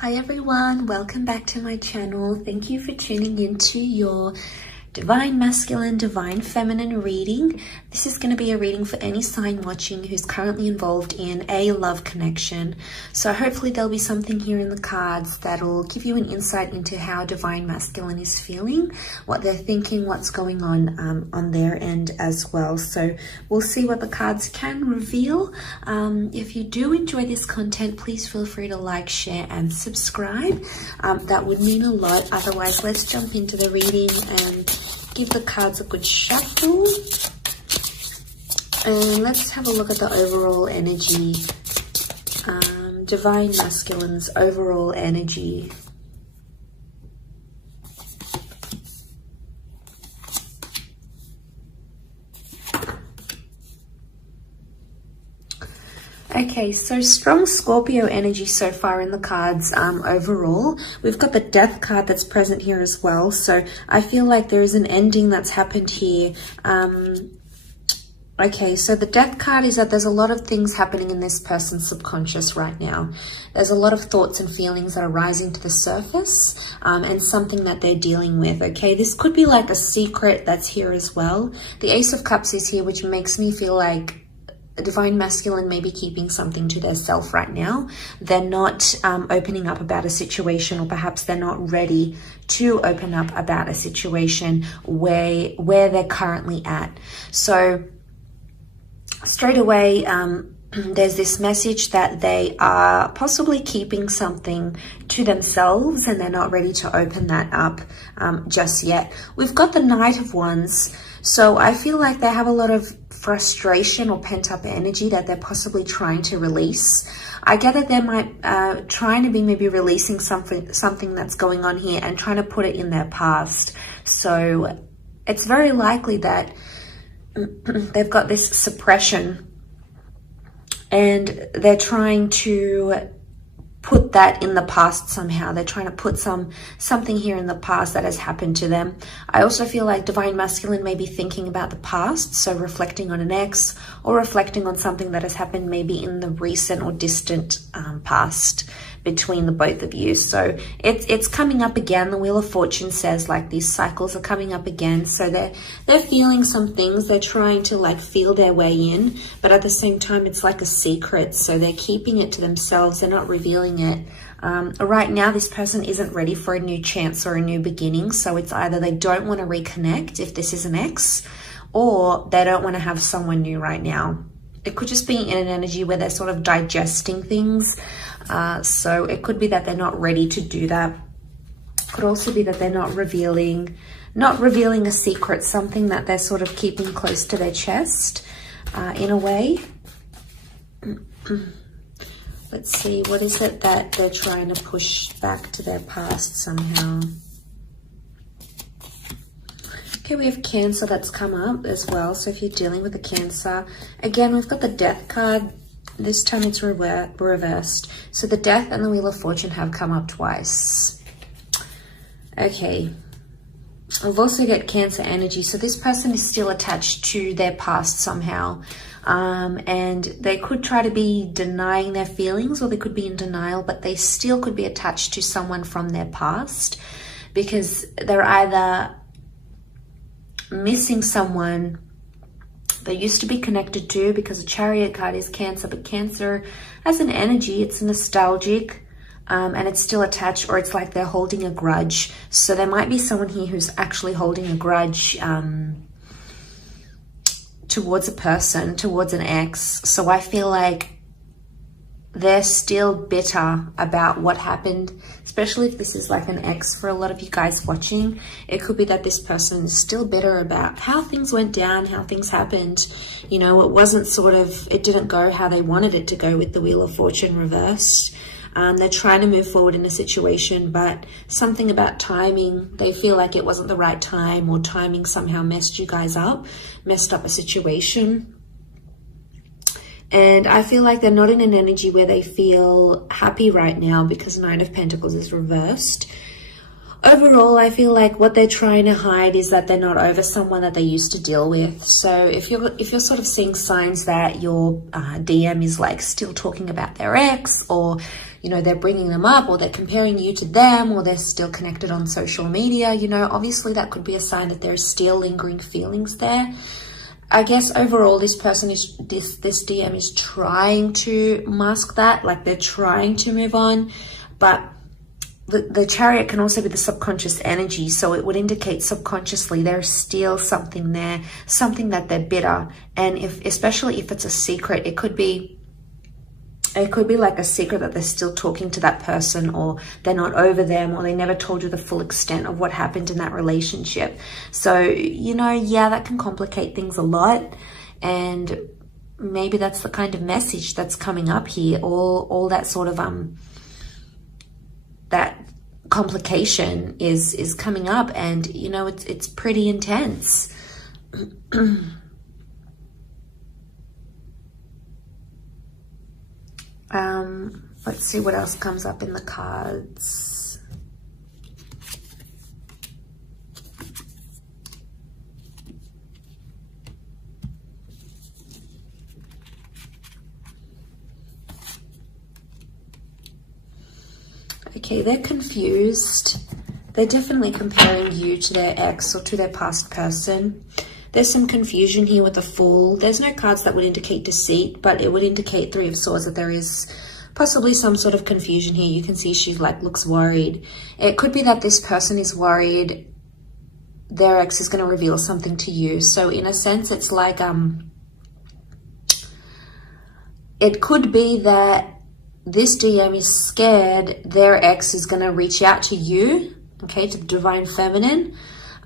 Hi everyone, welcome back to my channel. Thank you for tuning into your Divine Masculine, Divine Feminine reading. This is going to be a reading for any sign watching who's currently involved in a love connection. So hopefully there'll be something here in the cards that'll give you an insight into how Divine Masculine is feeling, what they're thinking, what's going on their end as well. So we'll see what the cards can reveal. If you do enjoy this content, please feel free to like, share and subscribe. That would mean a lot. Otherwise, let's jump into the reading and give the cards a good shuffle. And let's have a look at the overall energy. Divine Masculine's overall energy. Okay, so strong Scorpio energy so far in the cards overall. We've got the Death card that's present here as well. So I feel like there is an ending that's happened here. Okay, so the Death card is that there's a lot of things happening in this person's subconscious right now. There's a lot of thoughts and feelings that are rising to the surface and something that they're dealing with, okay? This could be like a secret that's here as well. The Ace of Cups is here, which makes me feel like Divine Masculine may be keeping something to their self right now. They're not opening up about a situation, or perhaps they're not ready to open up about a situation where they're currently at. So straight away, there's this message that they are possibly keeping something to themselves and they're not ready to open that up just yet. We've got the Knight of Wands. So I feel like they have a lot of frustration or pent-up energy that they're possibly trying to release. I get that they might trying to be maybe releasing something that's going on here and trying to put it in their past. So it's very likely that they've got this suppression and they're trying to put that in the past somehow. They're trying to put something here in the past that has happened to them. I also feel like Divine Masculine may be thinking about the past, so reflecting on an ex or reflecting on something that has happened maybe in the recent or distant past between the both of you. So it's coming up again. The Wheel of Fortune says like these cycles are coming up again. So they're feeling some things. They're trying to like feel their way in, but at the same time it's like a secret. So they're keeping it to themselves. They're not revealing it. Right now this person isn't ready for a new chance or a new beginning. So it's either they don't want to reconnect if this is an ex, or they don't want to have someone new right now. It could just be in an energy where they're sort of digesting things. So it could be that they're not ready to do that. Could also be that they're not revealing a secret, something that they're sort of keeping close to their chest in a way. Let's see, what is it that they're trying to push back to their past somehow? Okay, we have Cancer that's come up as well. So if you're dealing with a Cancer, again, we've got the Death card. This time it's reversed. So the Death and the Wheel of Fortune have come up twice. Okay. We've also got Cancer energy. So this person is still attached to their past somehow. And they could try to be denying their feelings, or they could be in denial, but they still could be attached to someone from their past because they're either missing someone they used to be connected to, because a Chariot card is Cancer, but Cancer as an energy, it's nostalgic and it's still attached, or it's like they're holding a grudge. So there might be someone here who's actually holding a grudge towards a person, towards an ex. So I feel like they're still bitter about what happened, especially if this is like an ex for a lot of you guys watching. It could be that this person is still bitter about how things went down, how things happened. You know, it didn't go how they wanted it to go with the Wheel of Fortune reversed. They're trying to move forward in a situation, but something about timing, they feel like it wasn't the right time, or timing somehow messed you guys up, messed up a situation. And I feel like they're not in an energy where they feel happy right now, because Knight of Pentacles is reversed. Overall, I feel like what they're trying to hide is that they're not over someone that they used to deal with. So if you're sort of seeing signs that your DM is like still talking about their ex, or you know, they're bringing them up, or they're comparing you to them, or they're still connected on social media, you know, obviously that could be a sign that there's still lingering feelings there. I guess overall, this person is, this DM is trying to mask that, like they're trying to move on, but the Chariot can also be the subconscious energy. So it would indicate subconsciously there's still something there, something that they're bitter. And especially if it's a secret, it could be like a secret that they're still talking to that person, or they're not over them, or they never told you the full extent of what happened in that relationship. So, you know, yeah, that can complicate things a lot. And maybe that's the kind of message that's coming up here. All that sort of, that complication is coming up, and, you know, it's pretty intense. Let's see what else comes up in the cards. Okay, they're confused. They're definitely comparing you to their ex or to their past person. There's some confusion here with the Fool. There's no cards that would indicate deceit, but it would indicate Three of Swords, that there is possibly some sort of confusion here. You can see she like looks worried. It could be that this person is worried their ex is going to reveal something to you. So in a sense, it's like, it could be that this DM is scared their ex is going to reach out to you, okay, to the Divine Feminine,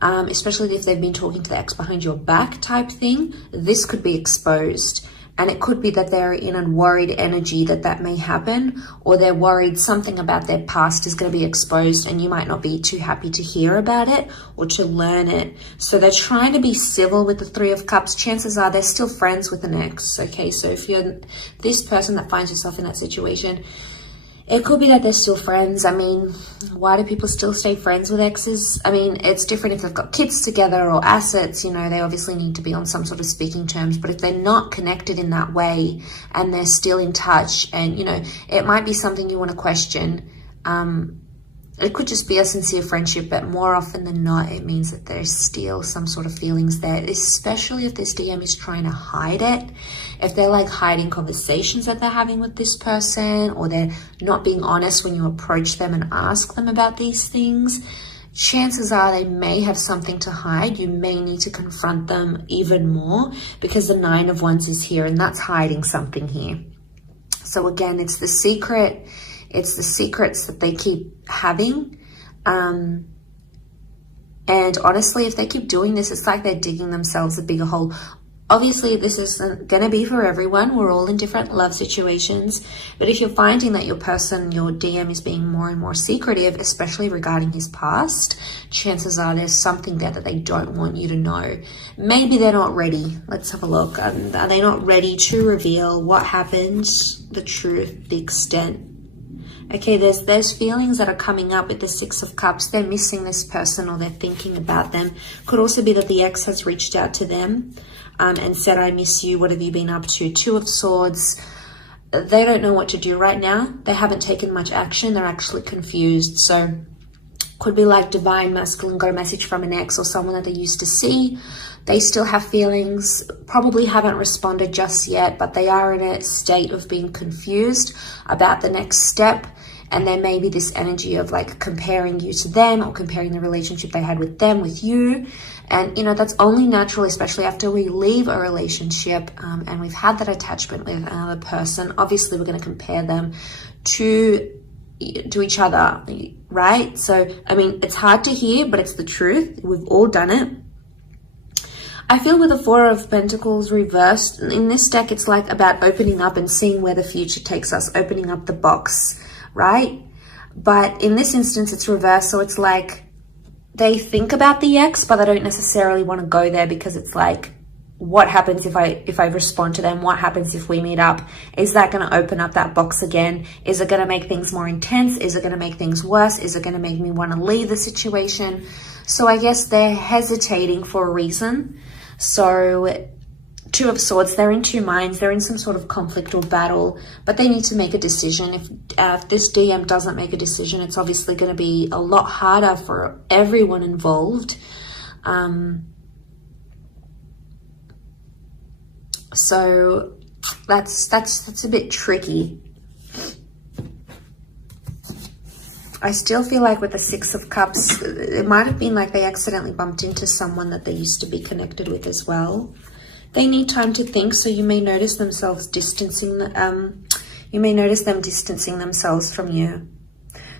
especially if they've been talking to the ex behind your back type thing. This could be exposed. And it could be that they're in a worried energy that may happen, or they're worried something about their past is going to be exposed and you might not be too happy to hear about it or to learn it. So they're trying to be civil with the Three of Cups. Chances are they're still friends with an ex, okay? So if you're this person that finds yourself in that situation, it could be that they're still friends. I mean, why do people still stay friends with exes? I mean, it's different if they've got kids together or assets, you know, they obviously need to be on some sort of speaking terms. But if they're not connected in that way and they're still in touch, and, you know, it might be something you want to question. It could just be a sincere friendship, but more often than not, it means that there's still some sort of feelings there, especially if this DM is trying to hide it. If they're like hiding conversations that they're having with this person, or they're not being honest when you approach them and ask them about these things, chances are they may have something to hide. You may need to confront them even more, because the Nine of Wands is here, and that's hiding something here. So again, it's the secret. It's the secrets that they keep having. And honestly, if they keep doing this, it's like they're digging themselves a bigger hole. Obviously, this isn't going to be for everyone. We're all in different love situations. But if you're finding that your person, your DM, is being more and more secretive, especially regarding his past, chances are there's something there that they don't want you to know. Maybe they're not ready. Let's have a look. Are they not ready to reveal what happened, the truth, the extent? Okay, there's feelings that are coming up with the Six of Cups. They're missing this person, or they're thinking about them. Could also be that the ex has reached out to them and said, I miss you. What have you been up to? Two of Swords. They don't know what to do right now. They haven't taken much action. They're actually confused. So could be like Divine Masculine got a message from an ex or someone that they used to see. They still have feelings, probably haven't responded just yet, but they are in a state of being confused about the next step. And there may be this energy of like comparing you to them, or comparing the relationship they had with them with you. And, you know, that's only natural, especially after we leave a relationship and we've had that attachment with another person. Obviously, we're going to compare them to each other, right? So, I mean, it's hard to hear, but it's the truth. We've all done it. I feel with the Four of Pentacles reversed, in this deck, it's like about opening up and seeing where the future takes us, opening up the box, right? But in this instance, it's reversed. So it's like they think about the ex, but they don't necessarily want to go there, because it's like, what happens if I respond to them? What happens if we meet up? Is that going to open up that box again? Is it going to make things more intense? Is it going to make things worse? Is it going to make me want to leave the situation? So I guess they're hesitating for a reason. So Two of Swords, they're in two minds. They're in some sort of conflict or battle, but they need to make a decision. If this DM doesn't make a decision, it's obviously going to be a lot harder for everyone involved. So that's a bit tricky. I still feel like with the Six of Cups, it might have been like they accidentally bumped into someone that they used to be connected with as well. They need time to think, so you may notice themselves distancing. You may notice them distancing themselves from you.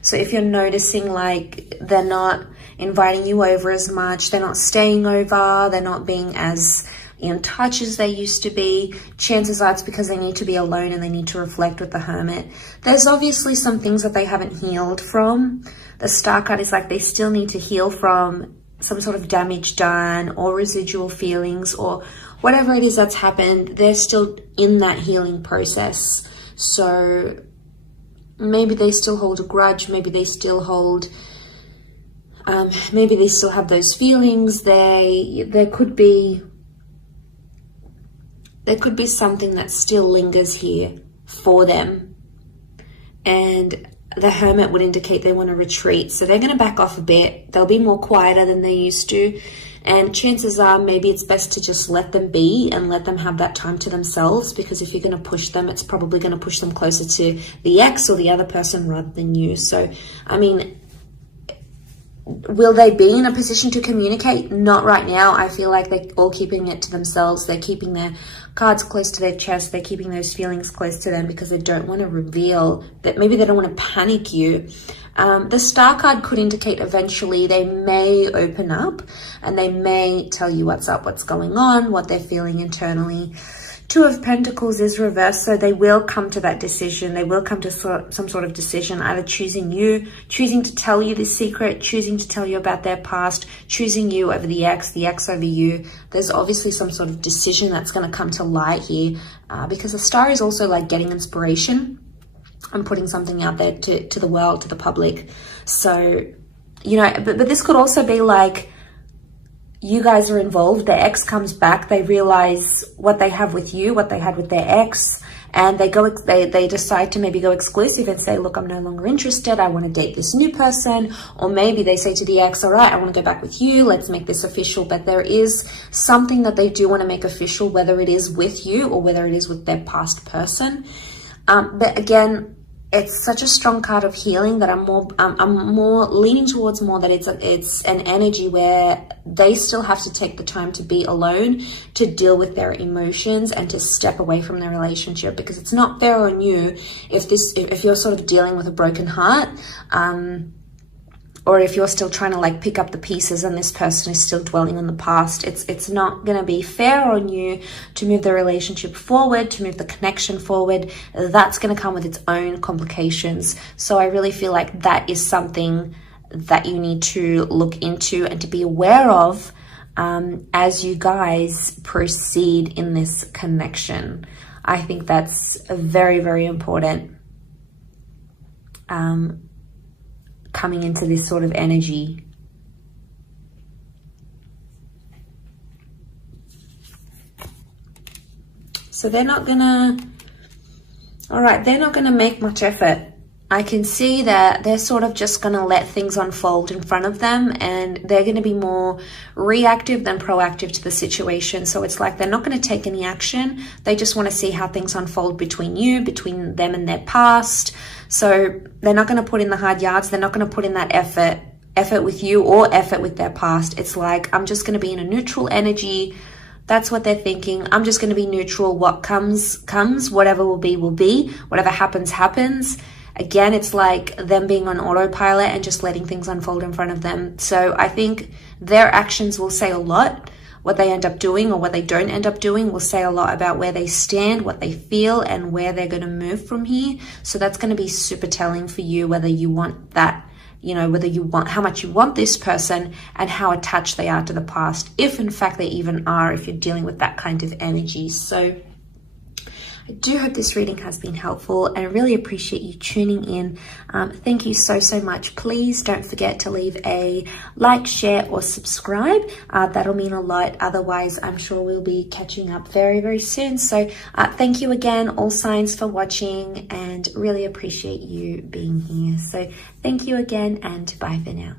So if you're noticing like they're not inviting you over as much, they're not staying over, they're not being as in touch as they used to be, chances are it's because they need to be alone and they need to reflect with the Hermit. There's obviously some things that they haven't healed from. The Star card is like they still need to heal from some sort of damage done or residual feelings or whatever it is that's happened. They're still in that healing process. So maybe they still hold a grudge, maybe they still hold, maybe they still have those feelings. There could be something that still lingers here for them. And the Hermit would indicate they want to retreat. So they're going to back off a bit. They'll be more quieter than they used to. And chances are maybe it's best to just let them be and let them have that time to themselves, because if you're going to push them, it's probably going to push them closer to the ex or the other person rather than you. So, I mean, will they be in a position to communicate? Not right now. I feel like they're all keeping it to themselves. They're keeping their cards close to their chest. They're keeping those feelings close to them because they don't want to reveal that. Maybe they don't want to panic you. The Star card could indicate eventually they may open up and they may tell you what's up, what's going on, what they're feeling internally. Two of Pentacles is reversed, so they will come to that decision. They will come to some sort of decision, either choosing you, choosing to tell you this secret, choosing to tell you about their past, choosing you over the ex over you. There's obviously some sort of decision that's going to come to light here, because the Star is also like getting inspiration and putting something out there to the world, to the public. So, you know, but this could also be like, you guys are involved, their ex comes back, they realize what they have with you, what they had with their ex, and they decide to maybe go exclusive and say, look, I'm no longer interested, I want to date this new person. Or maybe they say to the ex, all right, I want to go back with you, let's make this official. But there is something that they do want to make official, whether it is with you or whether it is with their past person. But again, it's such a strong card of healing that I'm more leaning towards more that it's an energy where they still have to take the time to be alone, to deal with their emotions and to step away from their relationship, because it's not fair on you if you're sort of dealing with a broken heart, or if you're still trying to like pick up the pieces and this person is still dwelling on the past. It's not going to be fair on you to move the relationship forward, to move the connection forward. That's going to come with its own complications. So I really feel like that is something that you need to look into and to be aware of as you guys proceed in this connection. I think that's very, very important. Coming into this sort of energy. So they're not gonna, all right, they're not gonna make much effort. I can see that they're sort of just gonna let things unfold in front of them, and they're gonna be more reactive than proactive to the situation. So it's like they're not gonna take any action. They just wanna see how things unfold between you, between them and their past. So they're not going to put in the hard yards. They're not going to put in that effort with you or effort with their past. It's like, I'm just going to be in a neutral energy. That's what they're thinking. I'm just going to be neutral. What comes, comes. Whatever will be, will be. Whatever happens, happens. Again, it's like them being on autopilot and just letting things unfold in front of them. So I think their actions will say a lot. What they end up doing or what they don't end up doing will say a lot about where they stand, what they feel, and where they're going to move from here. So that's going to be super telling for you, whether you want that, you know, whether you want, how much you want this person and how attached they are to the past, if in fact they even are, if you're dealing with that kind of energy. So I do hope this reading has been helpful, and I really appreciate you tuning in. Thank you so much. Please don't forget to leave a like, share, or subscribe. That'll mean a lot. Otherwise, I'm sure we'll be catching up very soon. So thank you again, all signs, for watching, and really appreciate you being here. So thank you again, and bye for now.